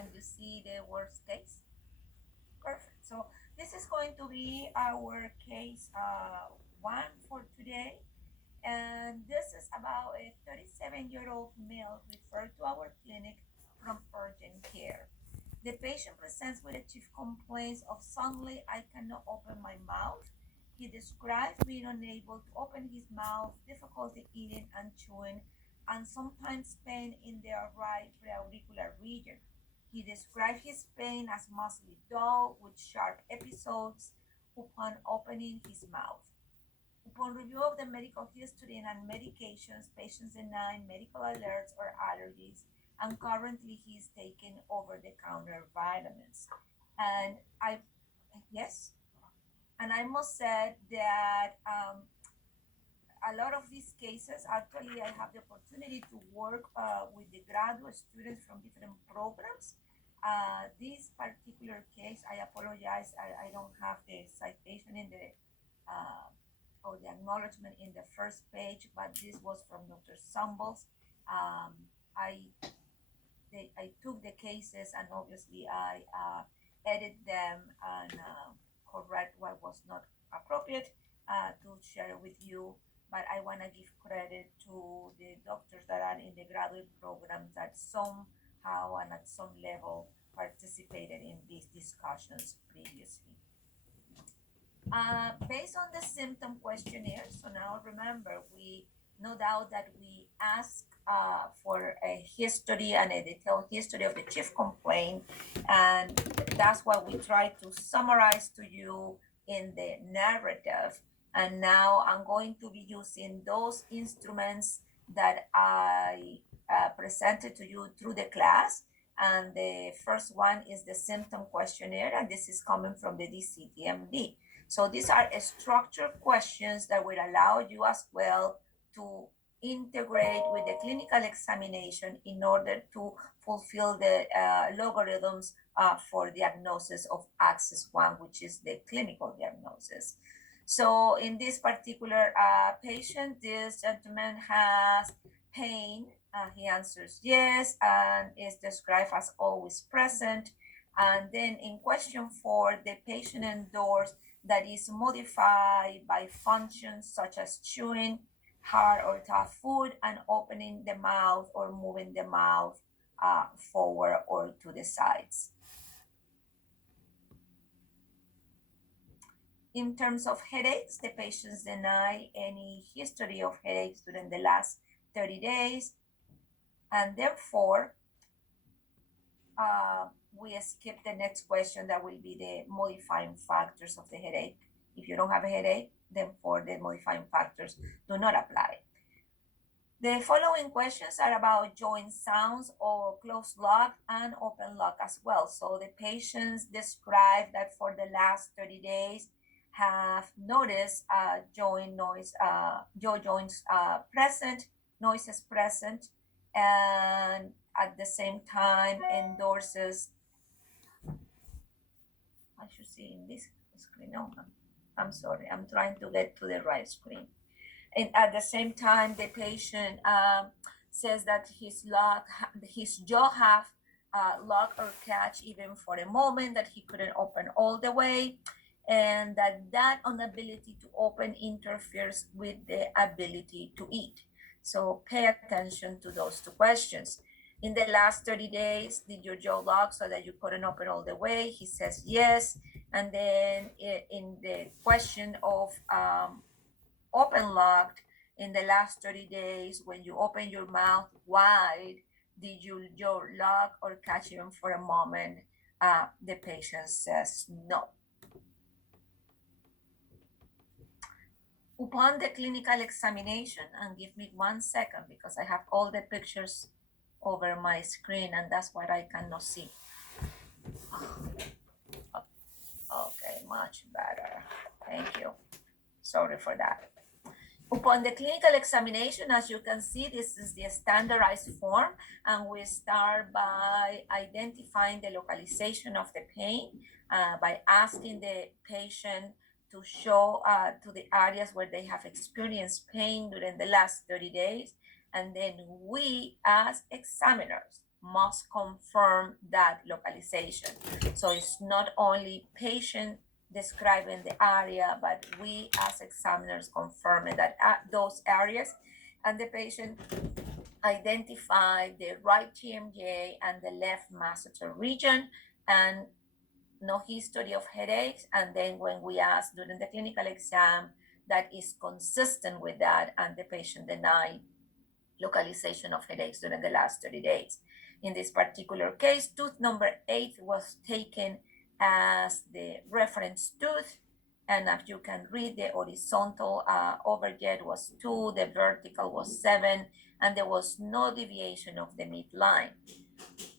and you see the worst case? Perfect. So this is going to be our case one for today. And this is about a 37-year-old male referred to our clinic from urgent care. The patient presents with a chief complaints of suddenly I cannot open my mouth. He describes being unable to open his mouth, difficulty eating and chewing, and sometimes pain in the right preauricular region. He described his pain as mostly dull with sharp episodes upon opening his mouth. Upon review of the medical history and medications, patients deny medical alerts or allergies, and currently he is taking over-the-counter vitamins. And I, yes, and I must say that a lot of these cases, actually, I have the opportunity to work with the graduate students from different programs. This particular case, I apologize, I don't have the citation in the or the acknowledgement in the first page, but this was from Dr. Sumbles. Um, I I took the cases and obviously I edit them and correct what was not appropriate to share with you. But I want to give credit to the doctors that are in the graduate programs that somehow and at some level participated in these discussions previously. Based on the symptom questionnaire, so now remember, we no doubt that we ask for a history and a detailed history of the chief complaint, and that's what we try to summarize to you in the narrative. And now I'm going to be using those instruments that I presented to you through the class. And the first one is the symptom questionnaire, and this is coming from the DCTMD. So these are structured questions that will allow you as well to integrate with the clinical examination in order to fulfill the logarithms for diagnosis of axis 1, which is the clinical diagnosis. So in this particular patient, this gentleman has pain. He answers yes and is described as always present. And then in question 4, the patient endorsed that is modified by functions such as chewing hard or tough food and opening the mouth or moving the mouth forward or to the sides. In terms of headaches, the patients deny any history of headaches during the last 30 days, and therefore we skip the next question that will be the modifying factors of the headache. If you don't have a headache, then for the modifying factors do not apply. The following questions are about joint sounds or closed lock and open lock as well. So the patients describe that for the last 30 days have noticed joint noise, jaw joints present, noises present, and at the same time endorses, I should see in this screen, no, I'm sorry, I'm trying to get to the right screen. And at the same time, the patient says that his jaw have lock or catch even for a moment, that he couldn't open all the way, and that inability to open interferes with the ability to eat. So pay attention to those two questions. In the last 30 days, did your jaw lock so that you couldn't open all the way? He says yes. And then in the question of open locked, in the last 30 days, when you open your mouth wide, did your jaw lock or catch even for a moment? The patient says no. Upon the clinical examination, and give me 1 second because I have all the pictures over my screen and that's what I cannot see. Okay, much better. Thank you. Sorry for that. Upon the clinical examination, as you can see, this is the standardized form, and we start by identifying the localization of the pain by asking the patient to show to the areas where they have experienced pain during the last 30 days. And then we, as examiners, must confirm that localization. So it's not only patient describing the area, but we as examiners confirming that at those areas, and the patient identify the right TMJ and the left masseter region, and no history of headaches. And then when we ask during the clinical exam, that is consistent with that, and the patient denied localization of headaches during the last 30 days. In this particular case, tooth number 8 was taken as the reference tooth. And as you can read, the horizontal overjet was 2, the vertical was 7, and there was no deviation of the midline.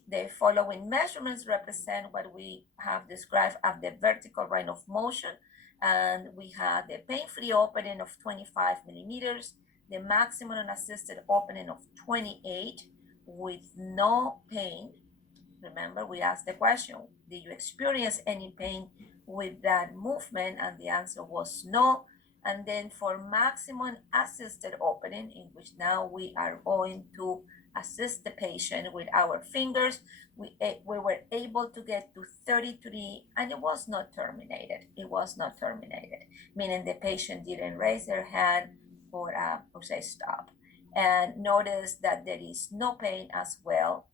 The following measurements represent what we have described as the vertical range of motion. And we had the pain-free opening of 25 millimeters, the maximum unassisted opening of 28 with no pain. Remember, we asked the question, did you experience any pain with that movement? And the answer was no. And then for maximum assisted opening, in which now we are going to assist the patient with our fingers, we were able to get to 33, and it was not terminated. It was not terminated, meaning the patient didn't raise their hand or say stop. And notice that there is no pain as well.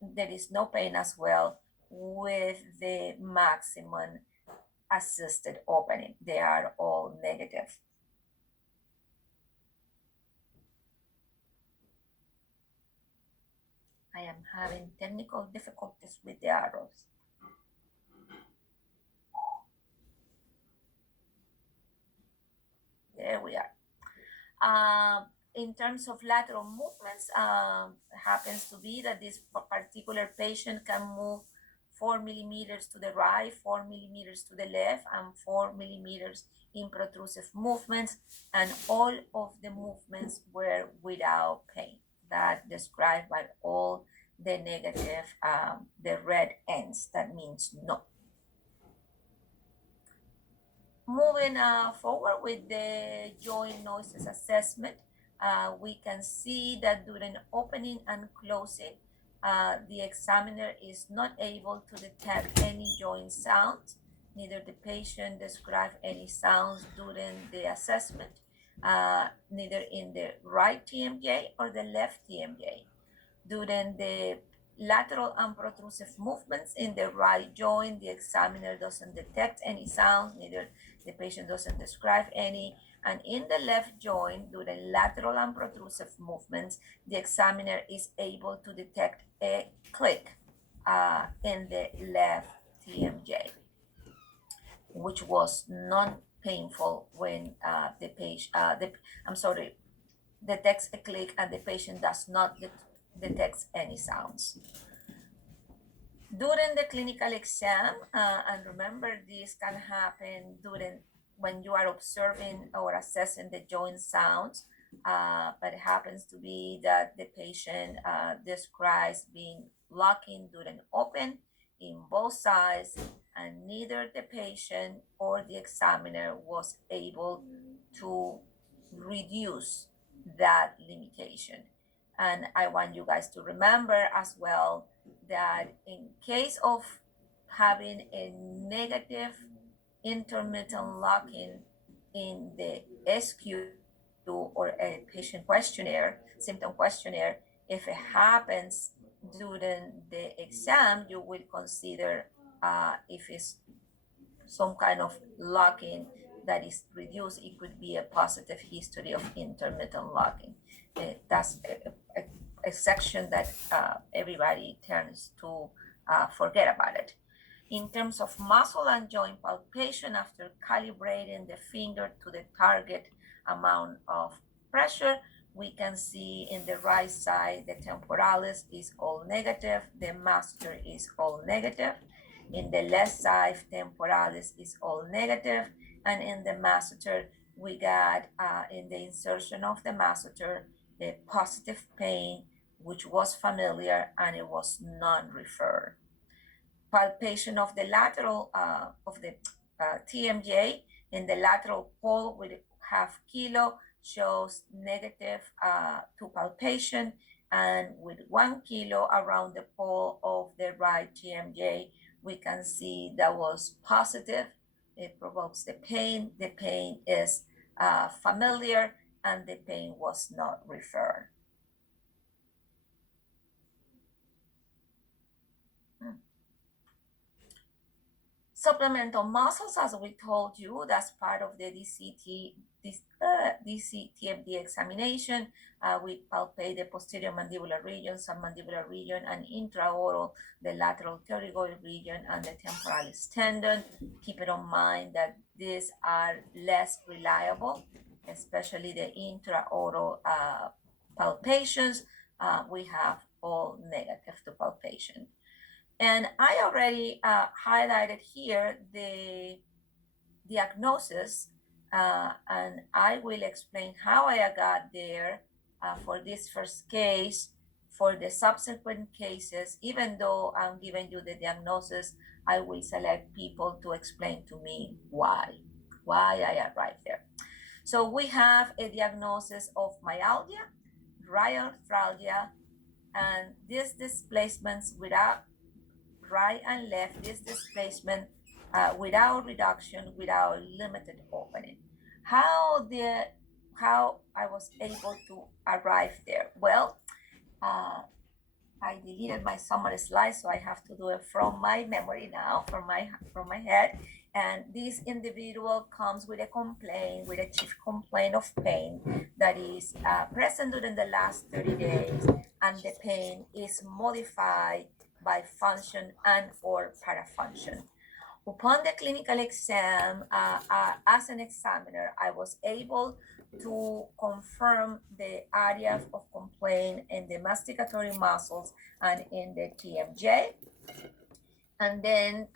There is no pain as well with the maximum assisted opening. They are all negative. I am having technical difficulties with the arrows. There we are. In terms of lateral movements, happens to be that this particular patient can move 4 millimeters to the right, 4 millimeters to the left, and 4 millimeters in protrusive movements, and all of the movements were without pain. That described by all the negative, the red ends, that means no. Moving forward with the joint noises assessment, we can see that during opening and closing, the examiner is not able to detect any joint sounds. Neither the patient described any sounds during the assessment, neither in the right TMJ or the left TMJ. During the lateral and protrusive movements in the right joint, the examiner doesn't detect any sound, neither the patient doesn't describe any. And in the left joint, during lateral and protrusive movements, the examiner is able to detect a click in the left TMJ, which was non-painful when the patient, detects a click and the patient does not detect any sounds. During the clinical exam, and remember this can happen during when you are observing or assessing the joint sounds, but it happens to be that the patient describes being locking during open in both sides, and neither the patient or the examiner was able to reduce that limitation. And I want you guys to remember as well that in case of having a negative intermittent locking in the SQ or a patient questionnaire, symptom questionnaire, if it happens during the exam, you will consider if it's some kind of locking that is reduced, it could be a positive history of intermittent locking. That's a section that everybody tends to forget about it. In terms of muscle and joint palpation, after calibrating the finger to the target amount of pressure, we can see in the right side the temporalis is all negative, the masseter is all negative. In the left side, temporalis is all negative, and in the masseter, we got in the insertion of the masseter the positive pain, which was familiar and it was non-referred. Palpation of the lateral of the TMJ in the lateral pole with half kilo shows negative to palpation, and with 1 kilo around the pole of the right TMJ, we can see that was positive. It provokes the pain. The pain is familiar, and the pain was not referred. Supplemental muscles, as we told you, that's part of the DCTMD examination. We palpate the posterior mandibular region, submandibular region, and intraoral, the lateral pterygoid region, and the temporalis tendon. Keep it in mind that these are less reliable, especially the intraoral palpations. We have all negative to palpation. And I already highlighted here the diagnosis, and I will explain how I got there for this first case. For the subsequent cases, even though I'm giving you the diagnosis, I will select people to explain to me why I arrived there. So we have a diagnosis of myalgia, right arthralgia, and these displacements without right and left, this displacement without reduction, without limited opening. How I was able to arrive there? Well, I deleted my summary slide, so I have to do it from my memory now, from my head. And this individual comes with a complaint, with a chief complaint of pain that is present during the last 30 days, and the pain is modified by function and or parafunction. Upon the clinical exam, as an examiner, I was able to confirm the area of complaint in the masticatory muscles and in the TMJ. And then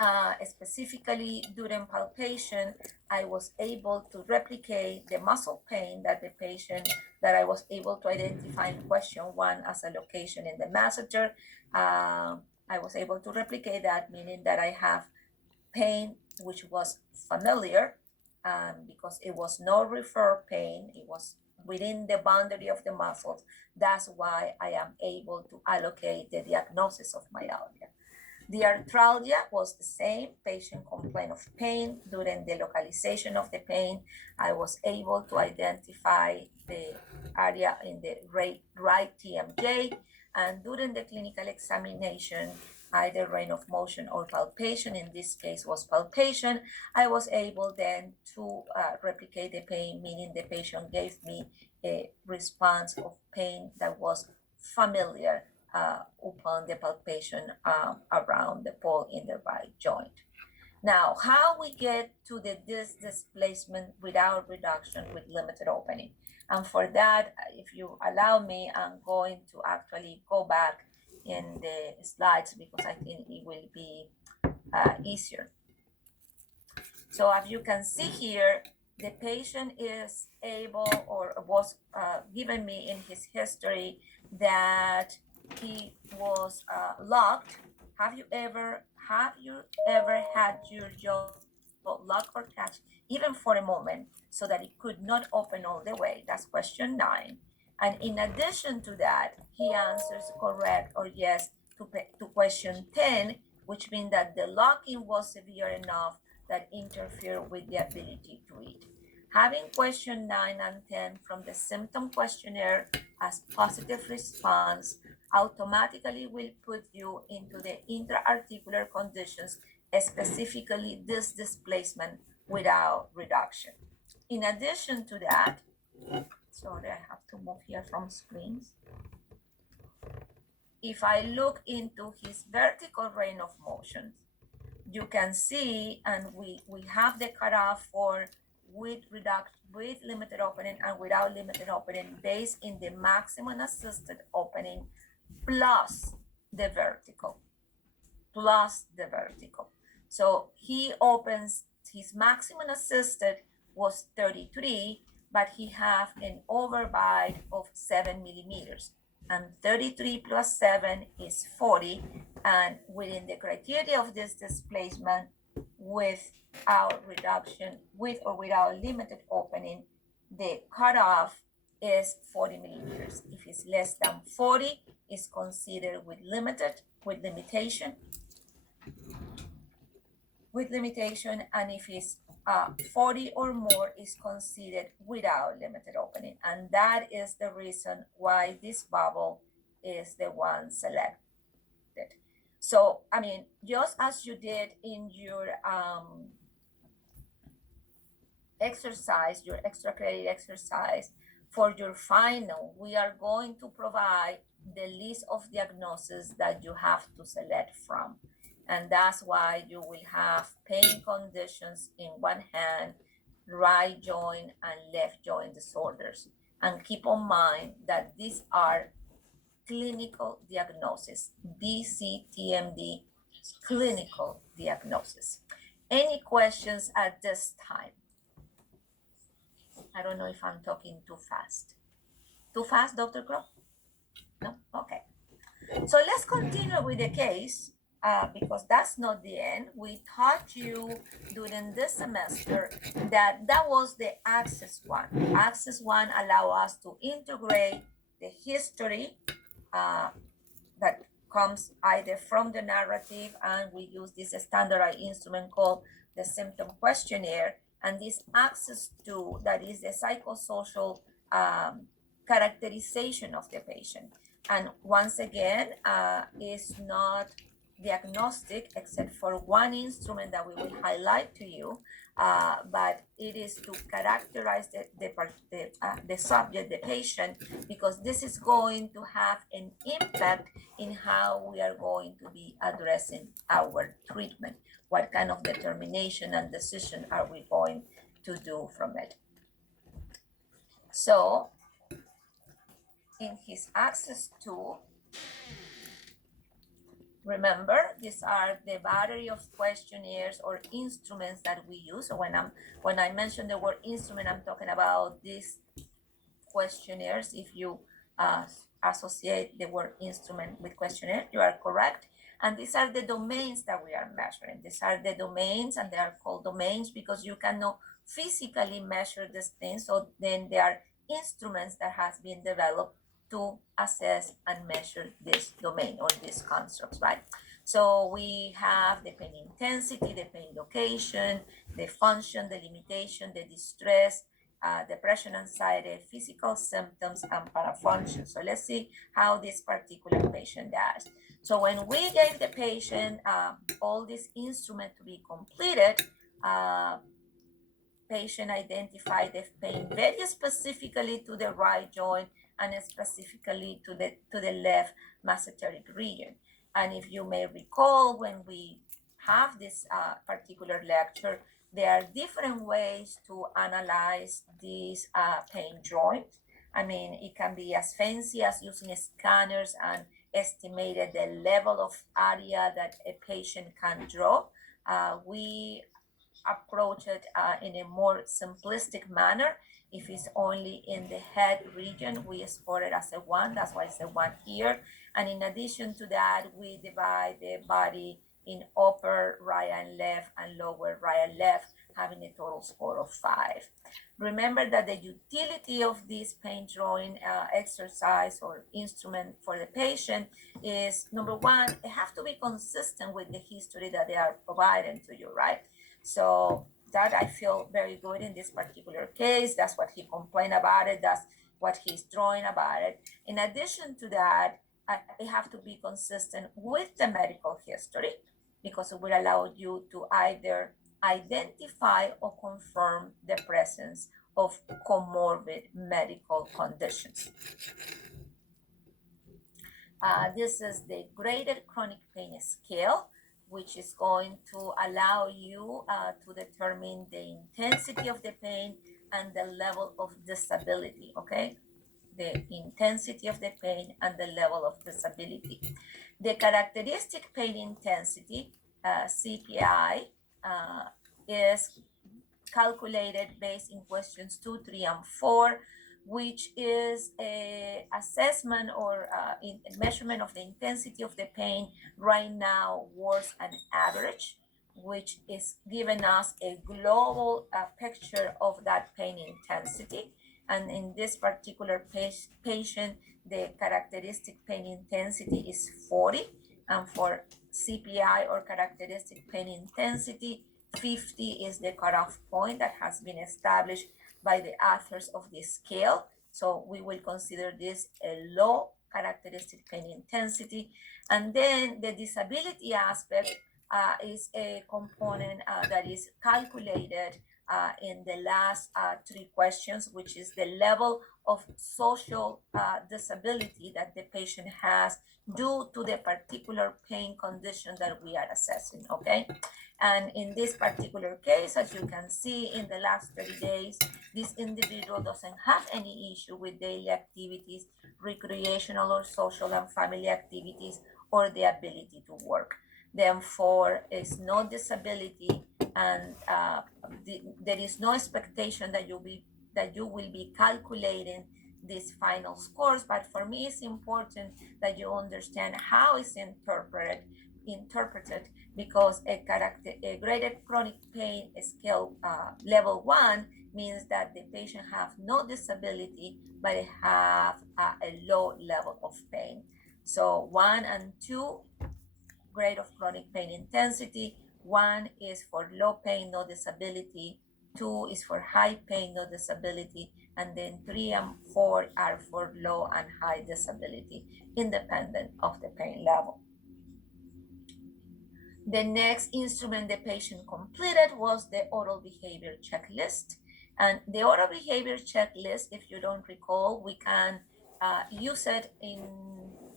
specifically during palpation, I was able to replicate the muscle pain that I was able to identify in question 1 as a location in the masseter. I was able to replicate that, meaning that I have pain which was familiar, because it was no referred pain, it was within the boundary of the muscles. That's why I am able to allocate the diagnosis of myalgia. The arthralgia was the same. Patient complained of pain. During the localization of the pain, I was able to identify the area in the right TMJ, and during the clinical examination, either range of motion or palpation, in this case was palpation, I was able then to replicate the pain, meaning the patient gave me a response of pain that was familiar upon the palpation around the pole in the right joint. Now, how we get to the displacement without reduction with limited opening? And for that, if you allow me, I'm going to actually go back in the slides because I think it will be easier. So as you can see here, the patient is able, or was given me in his history, that he was locked. Have you ever had your jaw locked or catch even for a moment so that it could not open all the way? That's question 9. And in addition to that, he answers correct or yes to question 10, which means that the locking was severe enough that interfere with the ability to eat. Having question 9 and 10 from the symptom questionnaire as positive response automatically will put you into the intra-articular conditions, specifically this displacement without reduction. In addition to that, sorry, I have to move here from screens. If I look into his vertical range of motion, you can see, and we have the cutoff for with limited opening and without limited opening based in the maximum assisted opening plus the vertical. So he opens, his maximum assisted was 33, but he have an overbite of 7 millimeters, and 33 plus 7 is 40, and within the criteria of this displacement, without reduction, with or without limited opening, the cutoff is 40 millimeters. If it's less than 40, it's considered with limitation, and if it's 40 or more is considered without limited opening. And that is the reason why this bubble is the one selected. So, I mean, just as you did in your exercise, your extra credit exercise, for your final, we are going to provide the list of diagnoses that you have to select from. And that's why you will have pain conditions in one hand, right joint and left joint disorders. And keep in mind that these are clinical diagnosis, BCTMD clinical diagnosis. Any questions at this time? I don't know if I'm talking too fast. Too fast, Dr. Crow? No? Okay. So let's continue with the case because that's not the end. We taught you during this semester that was the Access 1. Access 1 allow us to integrate the history that comes either from the narrative, and we use this standardized instrument called the symptom questionnaire, and this access to, that is the psychosocial characterization of the patient. And once again, is not diagnostic except for one instrument that we will highlight to you, but it is to characterize the subject, the patient, because this is going to have an impact in how we are going to be addressing our treatment. What kind of determination and decision are we going to do from it? So in his access to, remember, these are the battery of questionnaires or instruments that we use. So when I mention the word instrument, I'm talking about these questionnaires. If you associate the word instrument with questionnaire, you are correct. And these are the domains that we are measuring. These are the domains, and they are called domains because you cannot physically measure these things. So then there are instruments that has been developed to assess and measure this domain or these constructs, right? So we have the pain intensity, the pain location, the function, the limitation, the distress, depression, anxiety, physical symptoms, and parafunction. So let's see how this particular patient does. So when we gave the patient all these instruments to be completed, patient identified the pain very specifically to the right joint and specifically to the left mesenteric region. And if you may recall, when we have this particular lecture, there are different ways to analyze these pain joints. I mean, it can be as fancy as using scanners and estimated the level of area that a patient can draw. We approach it in a more simplistic manner. If it's only in the head region, we score it as a 1. That's why it's a 1 here. And in addition to that, we divide the body in upper right and left and lower right and left, having a total score of 5. Remember that the utility of this pain drawing exercise or instrument for the patient is, number one, it has to be consistent with the history that they are providing to you, right? So that I feel very good in this particular case. That's what he complained about it. That's what he's drawing about it. In addition to that, I have to be consistent with the medical history because it will allow you to either identify or confirm the presence of comorbid medical conditions. This is the graded chronic pain scale, which is going to allow you to determine the intensity of the pain and the level of disability, okay? The intensity of the pain and the level of disability. The characteristic pain intensity, CPI, is calculated based in questions 2, 3, and 4, which is a assessment or measurement of the intensity of the pain right now, worse and average, which is giving us a global picture of that pain intensity. And in this particular patient, the characteristic pain intensity is 40. And for CPI or characteristic pain intensity, 50 is the cutoff point that has been established by the authors of this scale. So we will consider this a low characteristic pain intensity. And then the disability aspect is a component that is calculated in the last three questions, which is the level of social disability that the patient has due to the particular pain condition that we are assessing, okay? And in this particular case, as you can see, in the last 30 days, this individual doesn't have any issue with daily activities, recreational or social and family activities, or the ability to work. Therefore, is no disability, and there is no expectation that you will be calculating these final scores. But for me, it's important that you understand how it's interpreted, because a graded chronic pain scale level 1 means that the patient have no disability, but they have a low level of pain. So 1 and 2 grade of chronic pain intensity. 1 is for low pain, no disability. 2 is for high pain, no disability. And then 3 and 4 are for low and high disability, independent of the pain level. The next instrument the patient completed was the oral behavior checklist. And the oral behavior checklist, if you don't recall, we can use it in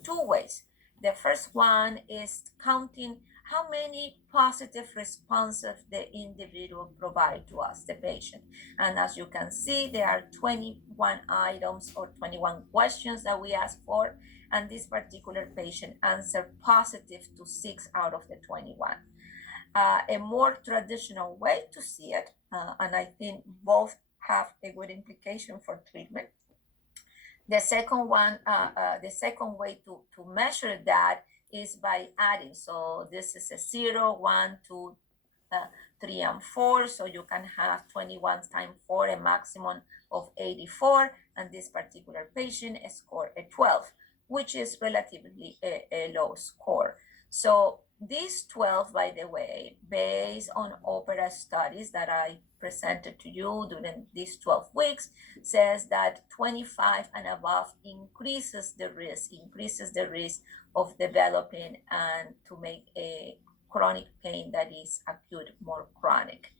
two ways. The first one is counting how many positive responses the individual provide to us, the patient. And as you can see, there are 21 items or 21 questions that we ask for, and this particular patient answered positive to 6 out of the 21. A more traditional way to see it, and I think both have a good implication for treatment. The second one, the second way to measure that is by adding. So this is a 0, 1, 2, 3, and 4. So you can have 21 times 4, a maximum of 84. And this particular patient scored a 12, which is relatively a low score. So these 12, by the way, based on OPERA studies that I presented to you during these 12 weeks, says that 25 and above increases the risk of developing and to make a chronic pain that is acute more chronic.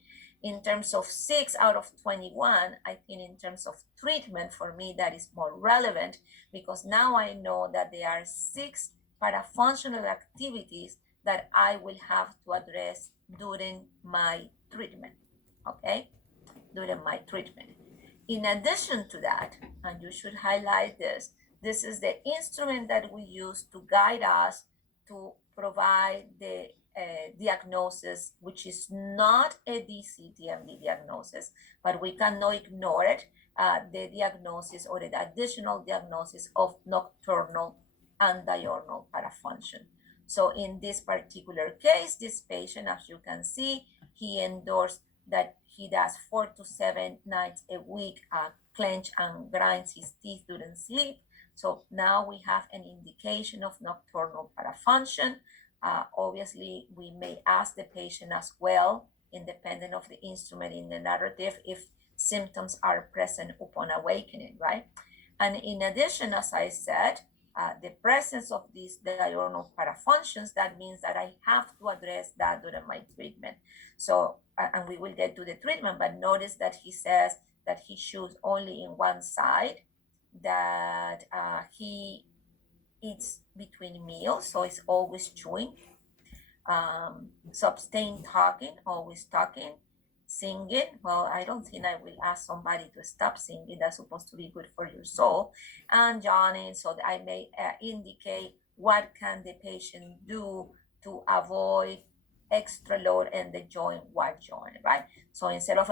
In terms of 6 out of 21, I think in terms of treatment, for me, that is more relevant, because now I know that there are 6 parafunctional activities that I will have to address during my treatment, okay? During my treatment. In addition to that, and you should highlight this, this is the instrument that we use to guide us to provide the diagnosis, which is not a DC-DMD diagnosis, but we cannot ignore it, the diagnosis or the additional diagnosis of nocturnal and diurnal parafunction. So in this particular case, this patient, as you can see, he endorsed that he does 4 to 7 nights a week, clench and grinds his teeth during sleep. So now we have an indication of nocturnal parafunction. Obviously, we may ask the patient as well, independent of the instrument in the narrative, if symptoms are present upon awakening, right? And in addition, as I said, the presence of these diurnal parafunctions, that means that I have to address that during my treatment. So, and we will get to the treatment, but notice that he says that he chews only in one side, that he eats between meals, so it's always chewing. So abstain talking, always talking. Singing, well, I don't think I will ask somebody to stop singing. That's supposed to be good for your soul. And yawning, so that I may indicate what can the patient do to avoid extra load in the joint while joint, right? So instead of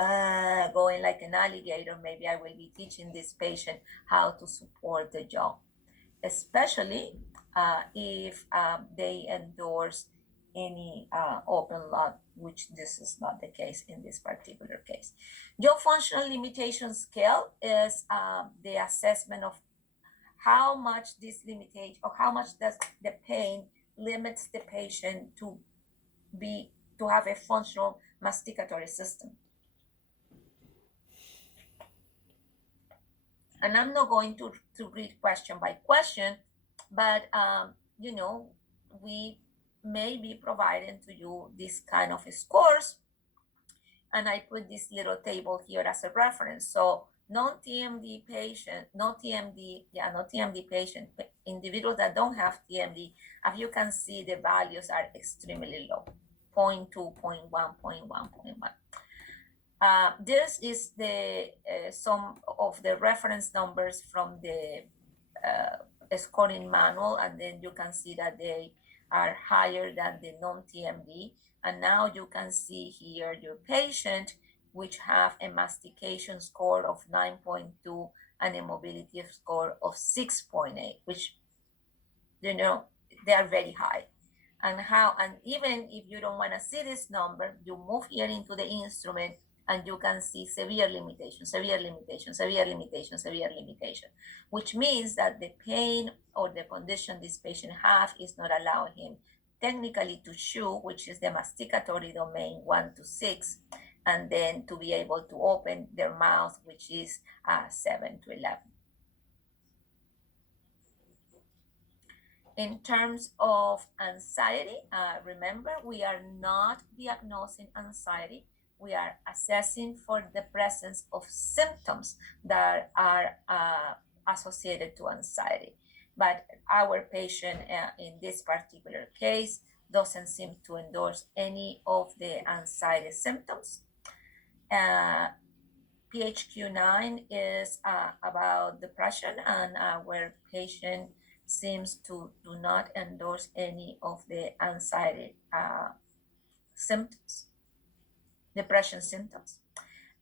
going like an alligator, maybe I will be teaching this patient how to support the jaw, especially if they endorse any open which this is not the case in this particular case. Your functional limitation scale is the assessment of how much this limitation or how much does the pain limits the patient to have a functional masticatory system. And I'm not going to read question by question, but we may be providing to you this kind of scores, and I put this little table here as a reference. So non-TMD patient, non-TMD patient, individuals that don't have TMD, as you can see, the values are extremely low, 0.2, 0.1, 0.1, 0.1. This is the some of the reference numbers from the scoring manual, and then you can see that they are higher than the non-TMD. And now you can see here your patient, which have a mastication score of 9.2 and a mobility score of 6.8, which, they are very high. And even if you don't want to see this number, you move here into the instrument and you can see severe limitation, severe limitation, severe limitation, severe limitation, which means that the pain or the condition this patient have is not allowing him technically to chew, which is the masticatory domain 1 to 6, and then to be able to open their mouth, which is 7 to 11. In terms of anxiety, remember, we are not diagnosing anxiety. We are assessing for the presence of symptoms that are associated to anxiety. But our patient in this particular case doesn't seem to endorse any of the anxiety symptoms. PHQ-9 is about depression, and our patient seems to do not endorse any of the anxiety symptoms, depression symptoms.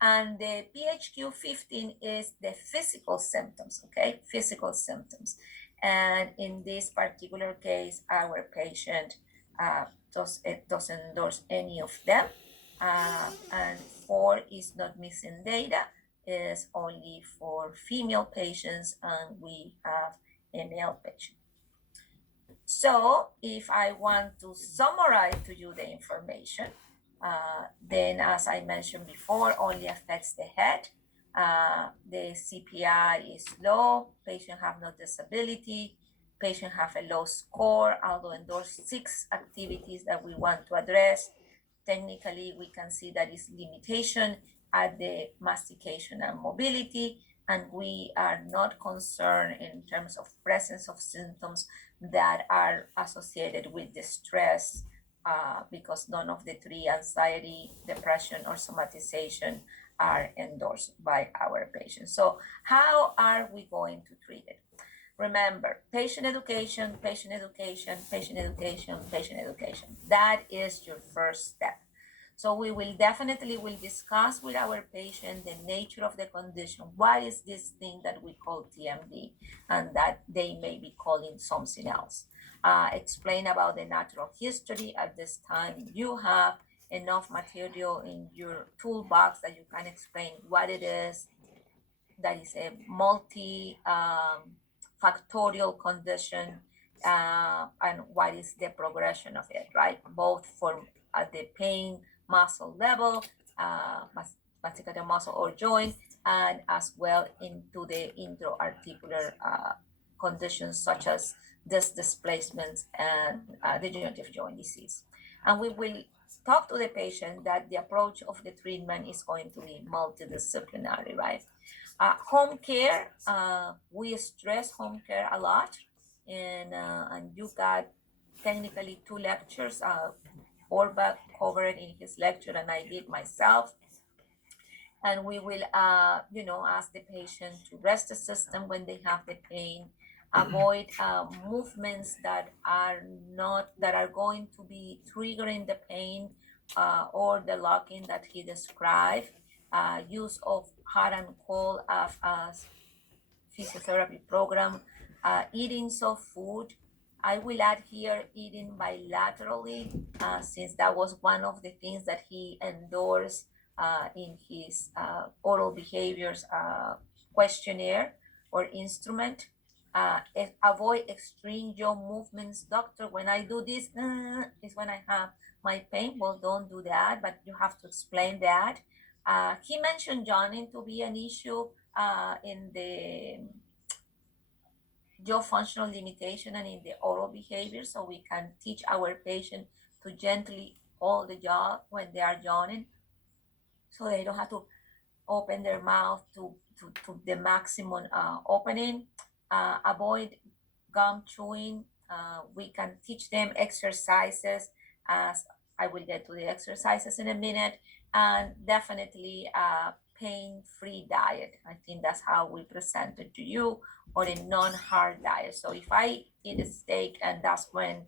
And the PHQ-15 is the physical symptoms, okay? Physical symptoms. And in this particular case, our patient doesn't endorse any of them. And 4 is not missing data, is only for female patients, and we have a male patient. So if I want to summarize to you the information, then as I mentioned before, only affects the head. The CPI is low, patient have no disability, patient have a low score, although endorse 6 activities that we want to address. Technically, we can see that is limitation at the mastication and mobility, and we are not concerned in terms of presence of symptoms that are associated with distress, because none of the 3, anxiety, depression, or somatization, are endorsed by our patients. So how are we going to treat it? Remember, patient education, patient education, patient education, patient education. That is your first step. So we will definitely discuss with our patient the nature of the condition. What is this thing that we call TMD and that they may be calling something else? Explain about the natural history. At this time, you have enough material in your toolbox that you can explain what it is. That is a multi-factorial condition, and what is the progression of it, right? Both for at the pain muscle level, masticatory muscle or joint, and as well into the intra-articular conditions such as disc displacements and degenerative joint disease. And we will talk to the patient that the approach of the treatment is going to be multidisciplinary, right? Home care, we stress home care a lot, and you got technically 2 lectures. Orbach covered in his lecture, and I did myself. And we will, ask the patient to rest the system when they have the pain, avoid movements that are going to be triggering the pain or the locking that he described. Use of hot and cold as physiotherapy program, eating soft food, I will add here eating bilaterally, since that was one of the things that he endorsed in his oral behaviors questionnaire or instrument. Avoid extreme jaw movements. Doctor, when I do this, is when I have my pain. Well, don't do that, but you have to explain that. He mentioned yawning to be an issue in the jaw functional limitation and in the oral behavior, so we can teach our patient to gently hold the jaw when they are yawning, so they don't have to open their mouth to the maximum opening. Avoid gum chewing. We can teach them exercises, as I will get to the exercises in a minute, and definitely a pain-free diet. I think that's how we present it to you, or a non-hard diet. So if I eat a steak and that's when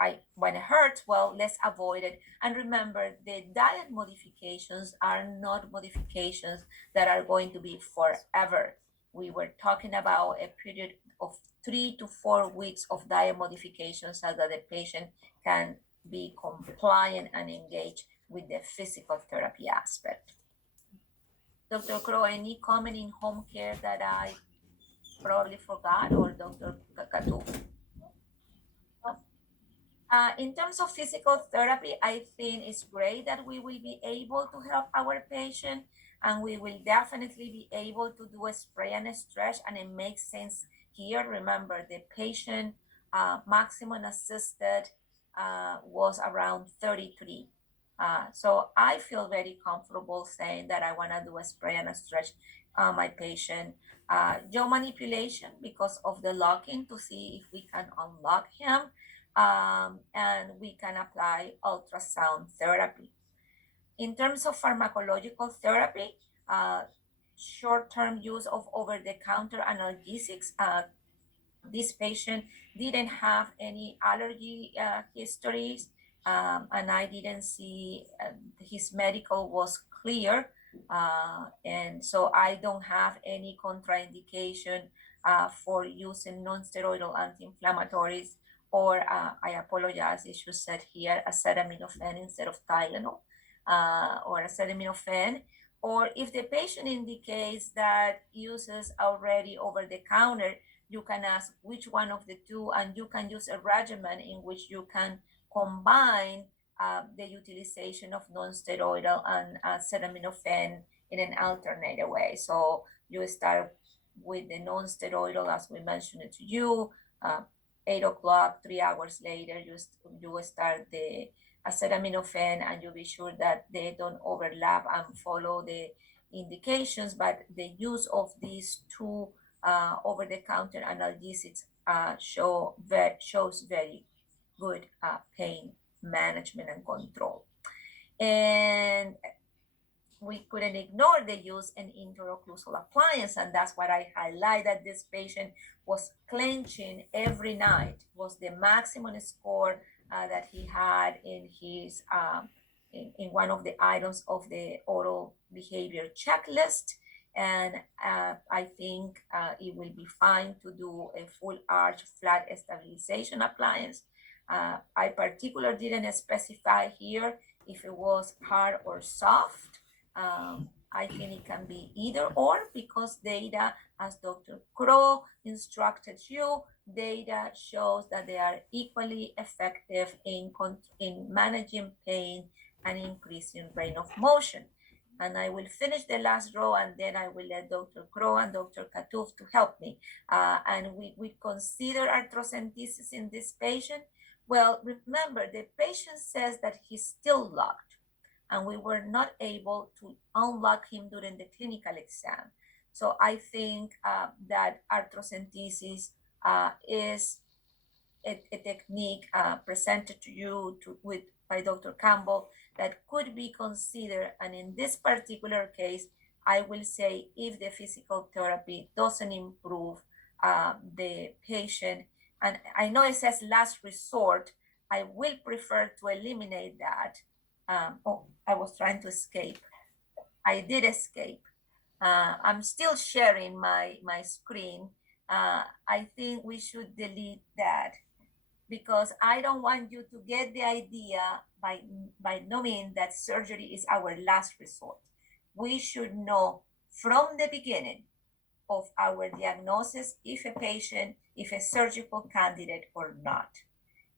it hurts, well, let's avoid it. And remember, the diet modifications are not modifications that are going to be forever. We were talking about a period of 3 to 4 weeks of diet modifications so that the patient can be compliant and engaged with the physical therapy aspect. Dr. Crow, any comment in home care that I probably forgot, or Dr. Kakatu? In terms of physical therapy, I think it's great that we will be able to help our patient, and we will definitely be able to do a spray and a stretch, and it makes sense here. Remember, the patient maximum assisted was around 33. So I feel very comfortable saying that I want to do a spray and a stretch my patient. Jaw manipulation because of the locking to see if we can unlock him, and we can apply ultrasound therapy. In terms of pharmacological therapy, short-term use of over-the-counter analgesics. This patient didn't have any allergy histories, and I didn't see his medical was clear, and so I don't have any contraindication for using non-steroidal anti-inflammatories, or I apologize, it should say here acetaminophen instead of Tylenol, or acetaminophen. Or if the patient indicates that uses already over the counter, you can ask which one of the two, and you can use a regimen in which you can combine the utilization of non-steroidal and acetaminophen in an alternate way. So you start with the non-steroidal, as we mentioned it to you, 8 o'clock, 3 hours later, you start the acetaminophen, and you be sure that they don't overlap and follow the indications. But the use of these two over-the-counter analgesics shows very good pain management and control. And we couldn't ignore the use in interocclusal appliance, and that's what I highlighted. This patient was clenching every night, was the maximum score that he had in his in one of the items of the oral behavior checklist. And I think it will be fine to do a full arch flat stabilization appliance. I particularly didn't specify here if it was hard or soft. I think it can be either or, because data, as Dr. Crow instructed you, data shows that they are equally effective in managing pain and increasing range of motion. And I will finish the last row, and then I will let Dr. Crow and Dr. Katouf to help me. And we consider arthrocentesis in this patient. Well, remember, the patient says that he's still locked, and we were not able to unlock him during the clinical exam. So I think that arthrocentesis is a technique presented to you by Dr. Campbell that could be considered. And in this particular case, I will say if the physical therapy doesn't improve the patient, and I know it says last resort, I will prefer to eliminate that. I was trying to escape. I did escape. I'm still sharing my screen. I think we should delete that. because I don't want you to get the idea by no means that surgery is our last resort. We should know from the beginning of our diagnosis if a surgical candidate or not.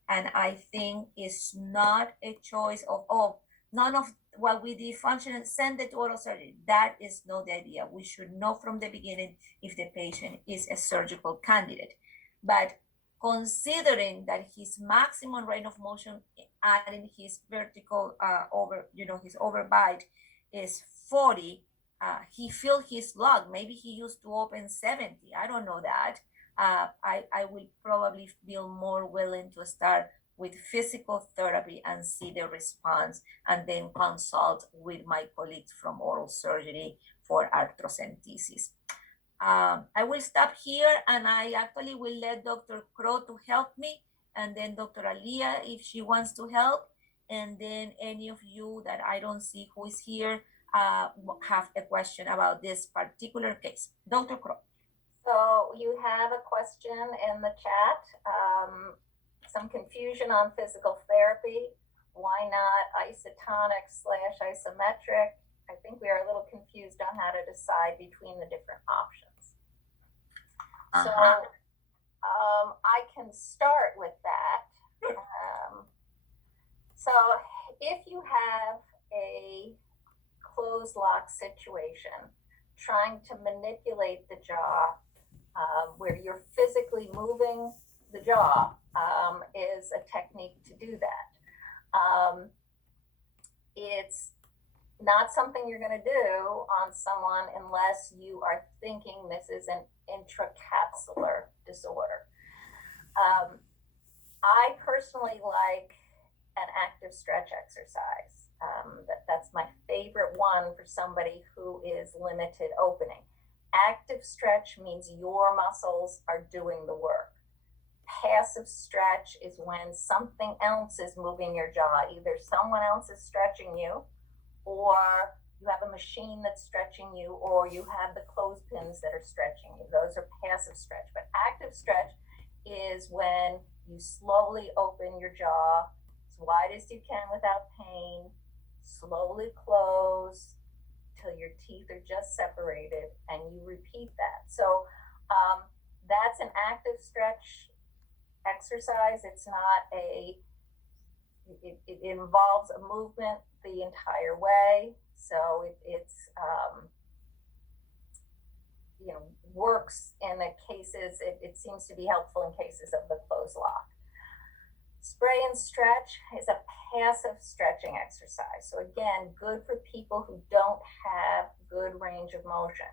And I think it's not a choice of, oh, none of what we did functional, send it to oral surgery. That is not the idea. We should know from the beginning if the patient is a surgical candidate. But considering that his maximum range of motion, adding his vertical his overbite is 40, he feel his log. Maybe he used to open 70. I don't know that. I will probably feel more willing to start with physical therapy and see the response, and then consult with my colleagues from oral surgery for arthrocentesis. I will stop here, and I actually will let Dr. Crow to help me, and then Dr. Alia if she wants to help, and then any of you that I don't see who is here have a question about this particular case. Dr. Crow. So you have a question in the chat, some confusion on physical therapy. Why not isotonic / isometric? I think we are a little confused on how to decide between the different options. So I can start with that. So if you have a closed lock situation, trying to manipulate the jaw, where you're physically moving the jaw, is a technique to do that. It's not something you're going to do on someone unless you are thinking this is an intracapsular disorder. I personally like an active stretch exercise. That's my favorite one for somebody who is limited opening. Active stretch means your muscles are doing the work. Passive stretch is when something else is moving your jaw. Either someone else is stretching you, or you have a machine that's stretching you, or you have the clothespins that are stretching you. Those are passive stretch. But active stretch is when you slowly open your jaw as wide as you can without pain, slowly close till your teeth are just separated, and you repeat that. So that's an active stretch exercise. It's not it involves a movement the entire way. So it's works in the cases, it seems to be helpful in cases of the closed lock. Spray and stretch is a passive stretching exercise. So again, good for people who don't have good range of motion.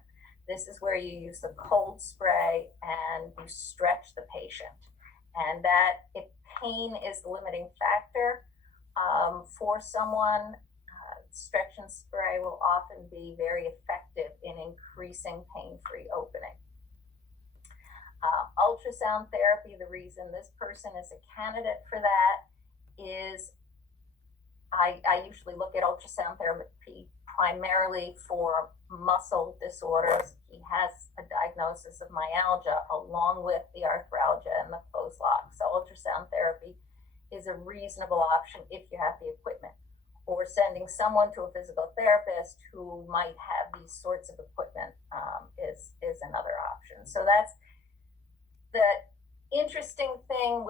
This is where you use the cold spray and you stretch the patient. And that, if pain is the limiting factor for someone, stretch and spray will often be very effective in increasing pain-free opening. Ultrasound therapy, the reason this person is a candidate for that is I usually look at ultrasound therapy primarily for muscle disorders. He has a diagnosis of myalgia along with the arthralgia and the closed lock. So ultrasound therapy is a reasonable option if you have the equipment. Or sending someone to a physical therapist who might have these sorts of equipment is another option. So that's the interesting thing with